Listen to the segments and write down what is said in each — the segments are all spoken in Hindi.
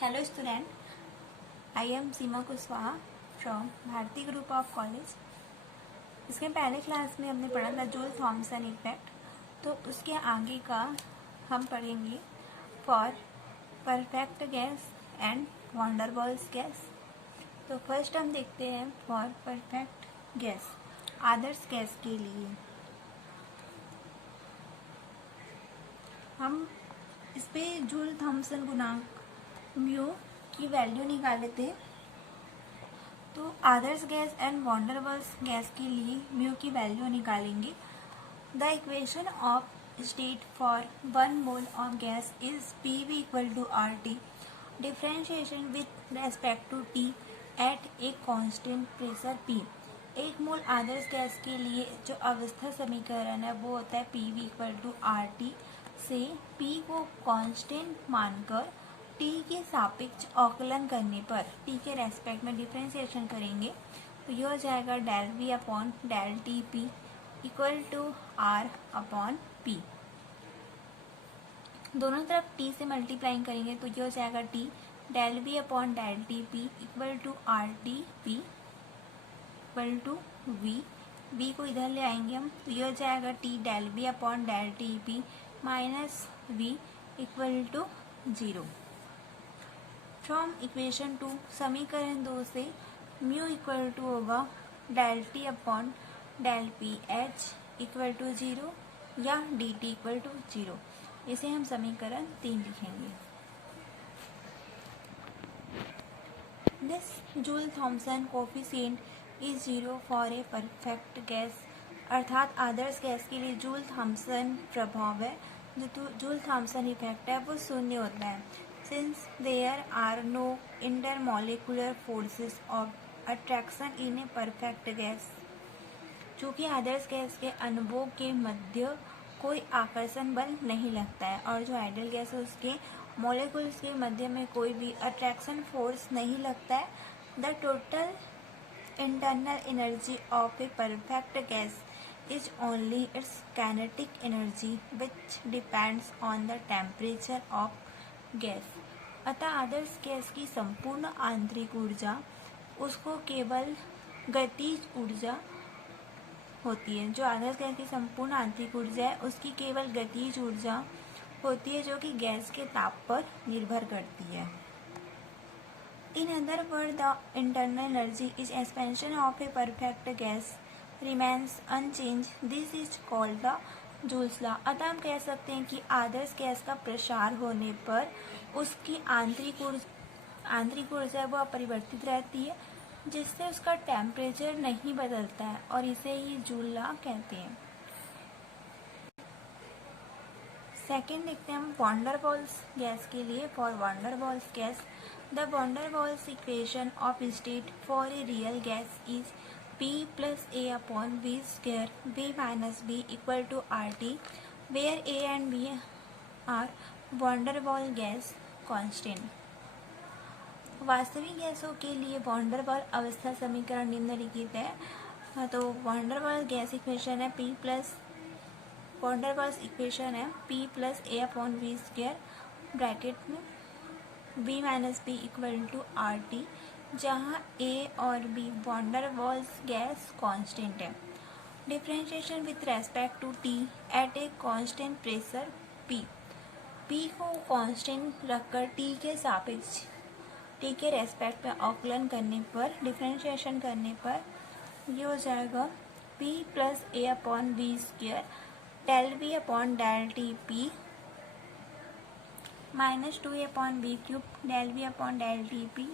Hello student, I am Seema Kushwaha from Bharti group of college. इसके पहले क्लास में हमने पढ़ा था जूल थॉमसन इफेक्ट, तो उसके आगे का हम पढ़ेंगे for perfect gas and van der Waals gas. तो फर्स्ट हम देखते हैं फॉर परफेक्ट गैस, आदर्श गैस के लिए हम इस पे जूल थॉमसन गुणांक म्यू की वैल्यू निकाले थे। तो आदर्श gas and van der Waals gas के लिए म्यू की वैल्यू निकालेंगे। The equation of state for 1 mole of gas is PV equal to RT differentiation with respect to T at a constant pressure P। 1 mole Adarsh gas के लिए जो अवस्था समीकरण है वो होता है PV इक्वल टू RT से P को कांस्टेंट मानकर T के सापेक्ष अवकलन करने पर T के रेस्पेक्ट में डिफ्रेंशिएशन करेंगे तो यह हो जाएगा del V upon del TP equal to R upon P। दोनों तरफ T से मल्टीप्लाइंग करेंगे तो यह हो जाएगा T del V upon del TP equal to RTP equal to V को इधर ले आएंगे हम तो यह हो जाएगा T del V upon del TP minus V equal to 0। From equation 2 समीकरण 2 से म्यू इक्वल टू होगा del T upon del P H equal to 0 या डी टी इक्वल टू 0। इसे हम समीकरण 3 लिखेंगे। This Joule Thomson coefficient is 0 for a perfect gas, अर्थात आदर्श गैस के लिए जूल थॉमसन प्रभाव है, जो जूल थॉमसन इफेक्ट है वो शून्य होता है। Since there are no intermolecular forces of attraction in a perfect gas, चूँकि आदर्श गैस के अणुओं के मध्य कोई आकर्षण बल नहीं लगता है और जो आइडियल गैस है उसके मॉलिक्यूल्स के मध्य में कोई भी अट्रैक्शन फोर्स नहीं लगता है, the total internal energy of a perfect gas is only its kinetic energy which depends on the temperature of gas. अतः आदर्श गैस की संपूर्ण आंतरिक ऊर्जा उसको केवल गतिज ऊर्जा होती है। जो आदर्श गैस की संपूर्ण आंतरिक ऊर्जा है उसकी केवल गतिज ऊर्जा होती है, जो कि गैस के ताप पर निर्भर करती है। In other word the internal energy is expansion of a perfect gas remains unchanged, this is called the Joule's law. अतः हम कह सकते हैं कि आदर्श गैस का प्रसार होने पर उसकी आंतरिक ऊर्जा वो अपरिवर्तित रहती है, जिससे उसका टेम्परेचर नहीं बदलता है और इसे ही जूल लॉ कहते हैं। सेकेंड देखते हैं हम वॉन डेर वाल्स गैस के लिए। For van der Waals gas the van der Waals equation of state for a real gas is P plus A upon V square V minus B equal to RT, where A and B are van der Waal gas constant. वास्तविक गैसों के लिए वॉन डेर वाल अवस्था समीकरण निम्नलिखित है। तो van der Waal gas equation है वॉन डेर वाल्स इक्वेशन है P plus A upon V square bracket में V minus B equal to RT, जहाँ A और B van der Waals gas constant है। Differentiation with respect to T at a constant pressure P को कांस्टेंट रखकर T के सापेक्ष T के रेस्पेक्ट में अवकलन करने पर डिफ्रेंशिएशन करने पर ये हो जाएगा P plus A upon V square del V upon del TP minus 2A upon B cube del V upon del TP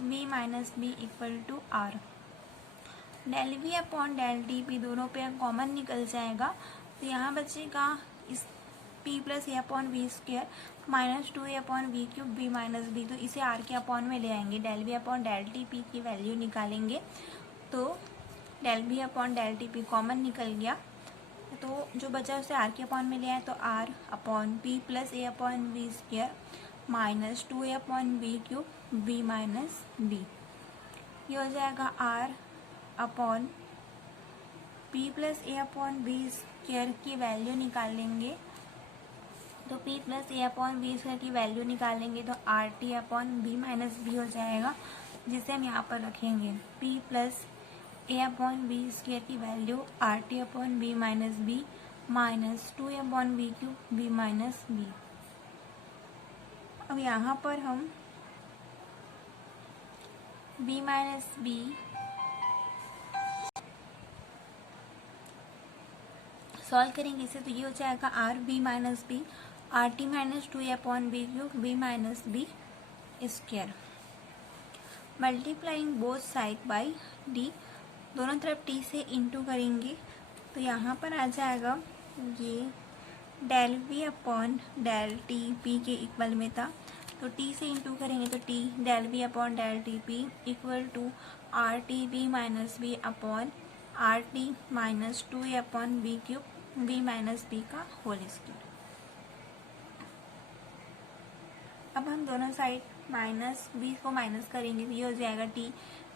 V minus B equal to R। Del V upon del TP दोनों पे कॉमन निकल जाएगा तो यहाँ बचेगा इस P plus A upon V square minus 2A upon V cube V minus B, तो इसे R के अपॉन में ले आएंगे। Del V upon del TP की वैल्यू निकालेंगे तो del V upon del TP common निकल गया, तो जो बचा उसे R के अपॉन में ले आए तो R upon P plus A upon V square minus 2A upon V cube V minus B। ये हो जाएगा R upon P plus A upon V square की वैल्यू निकालेंगे तो P plus A upon B square की वैल्यू निकालेंगे तो R T upon B minus B हो जाएगा, जिसे हम यहाँ पर रखेंगे P plus A upon B square की value R T upon B minus B minus 2a upon B cube B minus B. अब यहाँ पर हम b माइनस बी सॉल्व करेंगे इसे, तो ये हो जाएगा R B minus B R T minus 2a upon B cube B minus B square multiplying both side by D, दोनों तरफ t से इंटू करेंगे तो यहाँ पर आ जाएगा ये del v upon del T P के इक्वल में था, तो t से इंटू करेंगे तो t del v upon del T P equal to R T B minus B upon R T minus 2a upon B cube B minus B का होल स्क्वायर। अब हम दोनों साइड माइनस बी को माइनस करेंगे तो ये हो जाएगा T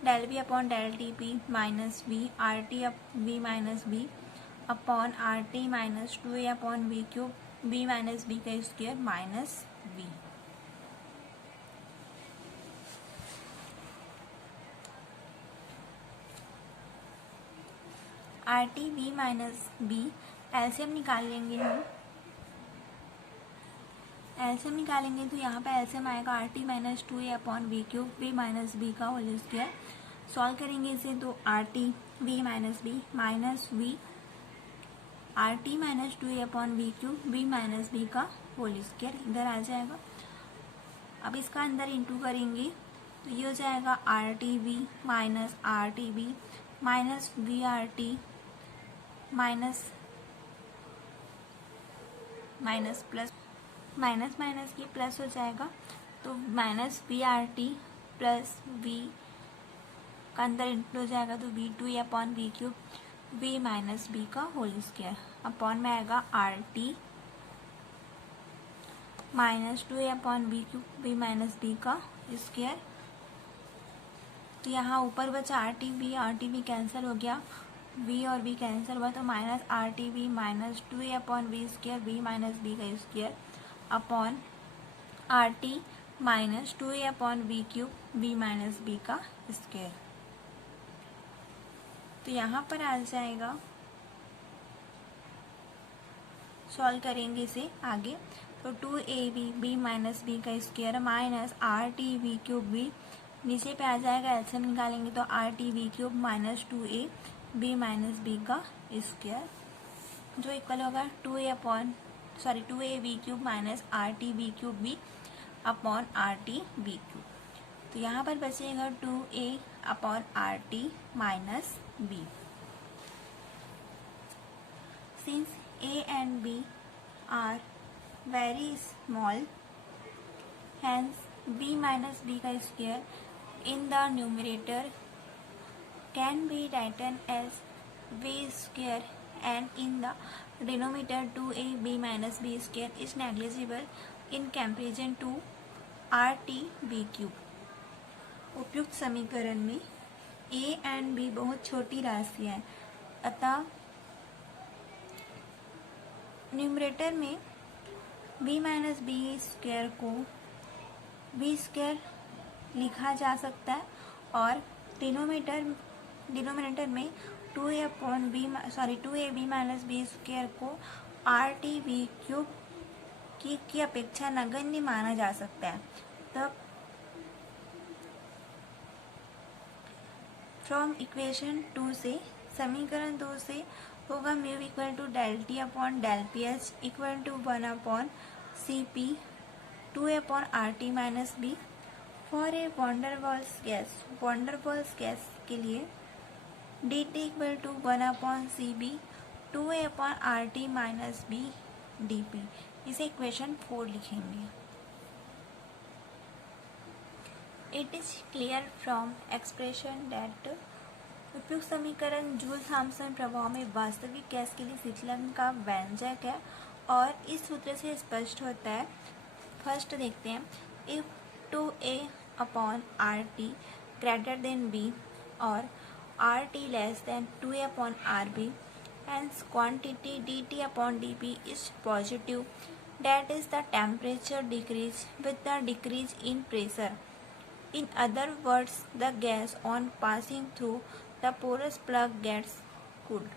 del V upon del T P minus B R T up B minus B upon R T minus 2a upon B cube B minus B का square minus B. R T B minus B LCM निकाल लेंगे हम, एलसीएम निकालेंगे तो यहाँ पे एलसीएम आएगा R T minus 2a upon B cube B minus B का होल स्क्वायर। सॉल्व करेंगे इसे तो R T B minus B minus B R T minus 2a upon B cube B minus B का होल स्क्वायर इधर आ जाएगा। अब इसका अंदर इंटू करेंगे तो ये हो जाएगा R T B minus R T B minus B R T minus minus plus minus minus की प्लस हो जाएगा तो minus B R T plus B का अंदर इंटू हो जाएगा तो B two upon B cube B minus B का होल स्क्वायर अपॉन में आएगा R T minus 2a upon B cube B minus B का स्क्वायर। तो यहाँ ऊपर बचा आर टी बी कैंसिल हो गया, बी और बी कैंसिल हुआ तो minus R T B minus 2a upon B square B minus B का square upon R T minus 2a upon B cube B minus B का स्क्वायर। तो यहाँ पर आ जाएगा, सॉल्व करेंगे इसे आगे तो 2ab बी माइनस बी का square minus R T B cube B, नीचे पे आ जाएगा एलसीएम निकालेंगे तो R T B cube minus 2a B minus B का स्क्वायर जो इक्वल होगा 2a B cube minus R T B cube B upon R T B cube. तो यहाँ पर बचेगा 2a upon R T minus B. Since a and b are very small, hence b minus b का square in the numerator can be written as b square and in the denominator 2ab minus b square is negligible in comparison to rt b cube। उपयुक्त समीकरण में a and b बहुत छोटी राशियां हैं, अतः न्यूमरेटर में b माइनस बी स्क्वायर को b स्क्वायर लिखा जा सकता है और डिनोमिनेटर में 2a B minus B square को आर टी बी क्यूब की अपेक्षा नगण्य माना जा सकता है। तब फ्रॉम इक्वेशन 2 से, समीकरण 2 से होगा mu equal to del T upon del P H equal to 1 upon C P 2 upon R T minus B. For a van der Waals gas के लिए D T equal to 1 upon C B 2a upon R T minus B D P. इसे इक्वेशन 4 लिखेंगे। It is clear from expression that उपयुक्त समीकरण जूल थॉमसन प्रभाव में वास्तविक गैस के लिए शीतलन का व्यंजक है और इस सूत्र से स्पष्ट होता है। फर्स्ट देखते हैं, if 2a upon R T greater than B और R T less than 2a upon R B, hence quantity dt upon dp is positive that is the temperature decrease with the decrease in pressure. In other words, the gas on passing through the porous plug gets cooled.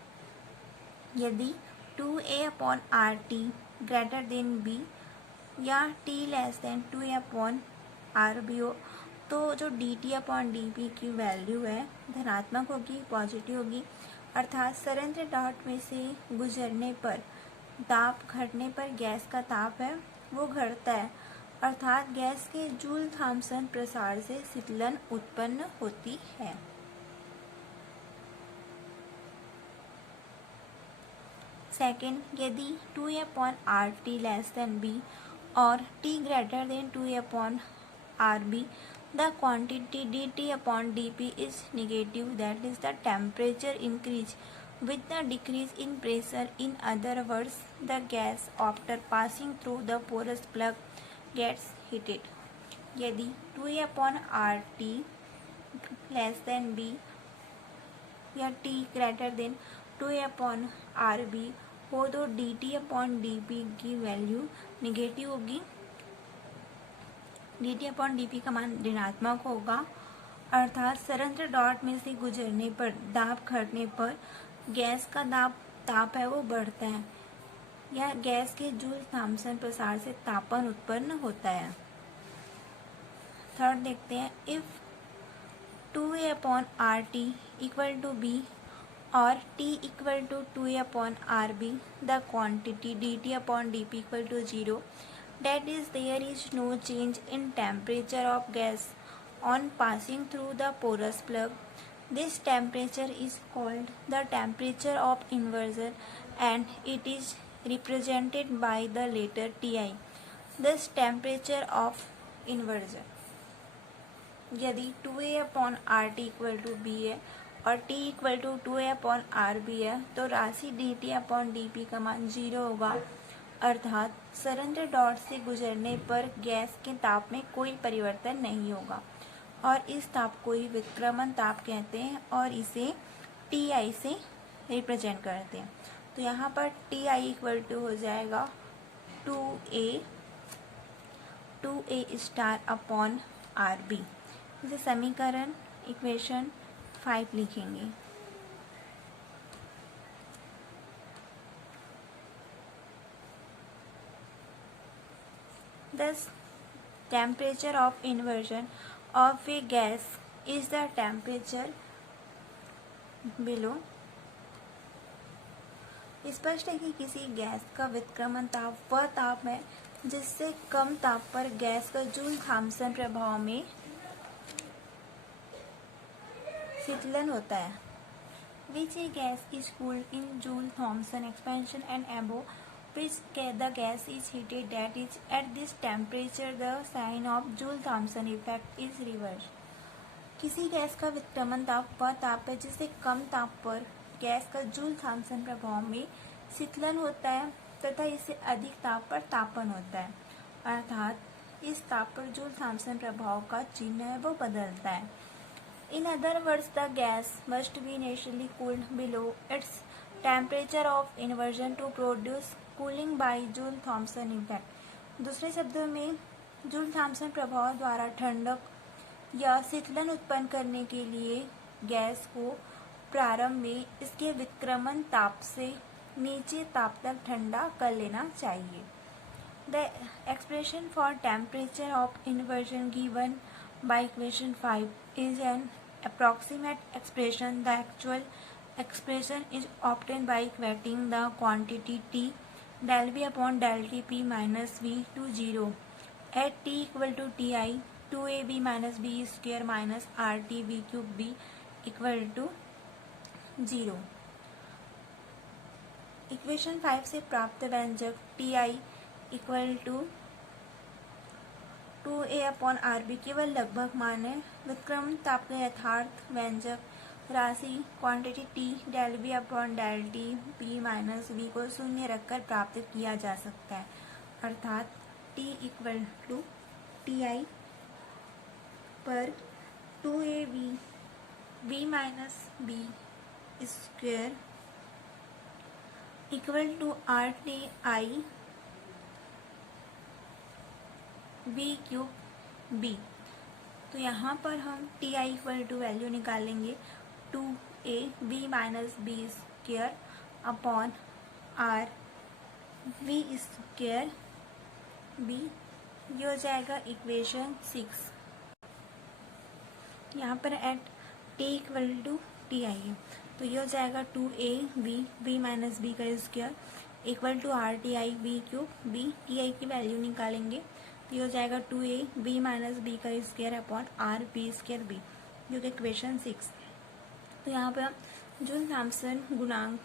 यदि 2A/RT greater than B या T less than 2A/RB हो तो जो dt/dP की वैल्यू है धनात्मक होगी, पॉजिटिव होगी, अर्थात संयंत्र डॉट में से गुजरने पर दाब घटने पर गैस का ताप है वो घटता है, अर्थात गैस के जूल थॉम्सन प्रसार से शीतलन उत्पन्न होती है। सेकेंड, यदि 2A/RT लेस देन B और T greater than 2A/RB, the quantity dt/dP is negative, that is the temperature increase with the decrease in pressure. In other words, the gas after passing through the porous plug gets heated. यदि 2A/RT less than B या T greater than 2A/RB हो तो dt/dP की वैल्यू निगेटिव होगी, dt/dP का मान ऋणात्मक होगा, अर्थात संयंत्र डॉट में से गुजरने पर दाब घटने पर गैस का ताप है वो बढ़ता है या गैस के जूल थॉम्सन प्रसार से तापन उत्पन्न होता है। थर्ड देखते हैं, इफ 2A/RT इक्वल टू B और T equal to 2A/RB, the quantity dt/dP equal to 0, that is there is no change in temperature of gas on passing through the porous plug. This temperature is called the temperature of inversion and it is represented by the letter Ti. Thus temperature of inversion, यदि 2A/RT इक्वल टू B है और T इक्वल टू 2A/RB है तो राशि dt/dP का मान 0 होगा, अर्थात संयंत्र डॉट से गुजरने पर गैस के ताप में कोई परिवर्तन नहीं होगा और इस ताप को ही विक्रमण ताप कहते हैं और इसे Ti से रिप्रेजेंट करते हैं। तो यहाँ पर Ti इक्वल टू हो जाएगा 2A/RB। इसे समीकरण इक्वेशन 5 लिखेंगे। Thus, temperature of inversion of a gas is the temperature below. स्पष्ट है कि किसी गैस का विक्रमण ताप वह ताप है जिससे कम ताप पर गैस का जूल थॉम्सन प्रभाव में शीतलन होता है। Which a gas is cooled in Joule Thomson expansion and above which the gas is heated, that is at this temperature the sign of Joule Thomson effect is reversed. किसी गैस का विक्रमण ताप वह ताप है जिससे कम ताप पर गैस का जूल थॉम्सन प्रभाव में शीतलन होता है तथा इससे अधिक ताप पर तापन होता है, अर्थात इस ताप पर जूल थॉम्सन प्रभाव का चिन्ह है वो बदलता है। In other words, the gas must be naturally cooled below its temperature of inversion to produce cooling by Joule Thomson effect. दूसरे शब्दों में जूल थॉम्सन प्रभाव द्वारा ठंडक या शीतलन उत्पन्न करने के लिए गैस को प्रारंभ में इसके विक्रमण ताप से नीचे ताप तक ठंडा कर लेना चाहिए। The expression for temperature of inversion given by equation 5 is an approximate expression. The actual expression is obtained by equating the quantity T del V upon del T minus V to 0 at T equal to Ti 2AB minus B square minus RT V cube B equal to 0। Equation 5 से प्राप्त व्यंजक Ti इक्वल टू 2A/RB केवल लगभग मान है। विक्रमण ताप का यथार्थ व्यंजक राशि quantity T del V upon del T P minus V को शून्य रखकर प्राप्त किया जा सकता है, अर्थात T इक्वल टू Ti पर 2AB V minus B square equal to RTI V cube B. तो यहाँ पर हम T I equal to value निकालेंगे 2ab minus B square upon R V square B. ये हो जाएगा इक्वेशन 6। यहाँ पर at T equal to T I है, तो ये हो जाएगा 2ab माइनस बी का square equal to R T I B cube B. T I की वैल्यू निकालेंगे तो ये हो जाएगा 2ab माइनस बी का square upon R B square B, जो कि इक्वेशन 6। तो यहाँ पे हम जूल थॉम्सन गुणांक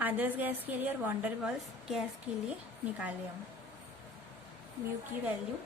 आदर्श गैस के लिए और वॉन डेर वाल्स गैस के लिए निकाले हम म्यू की वैल्यू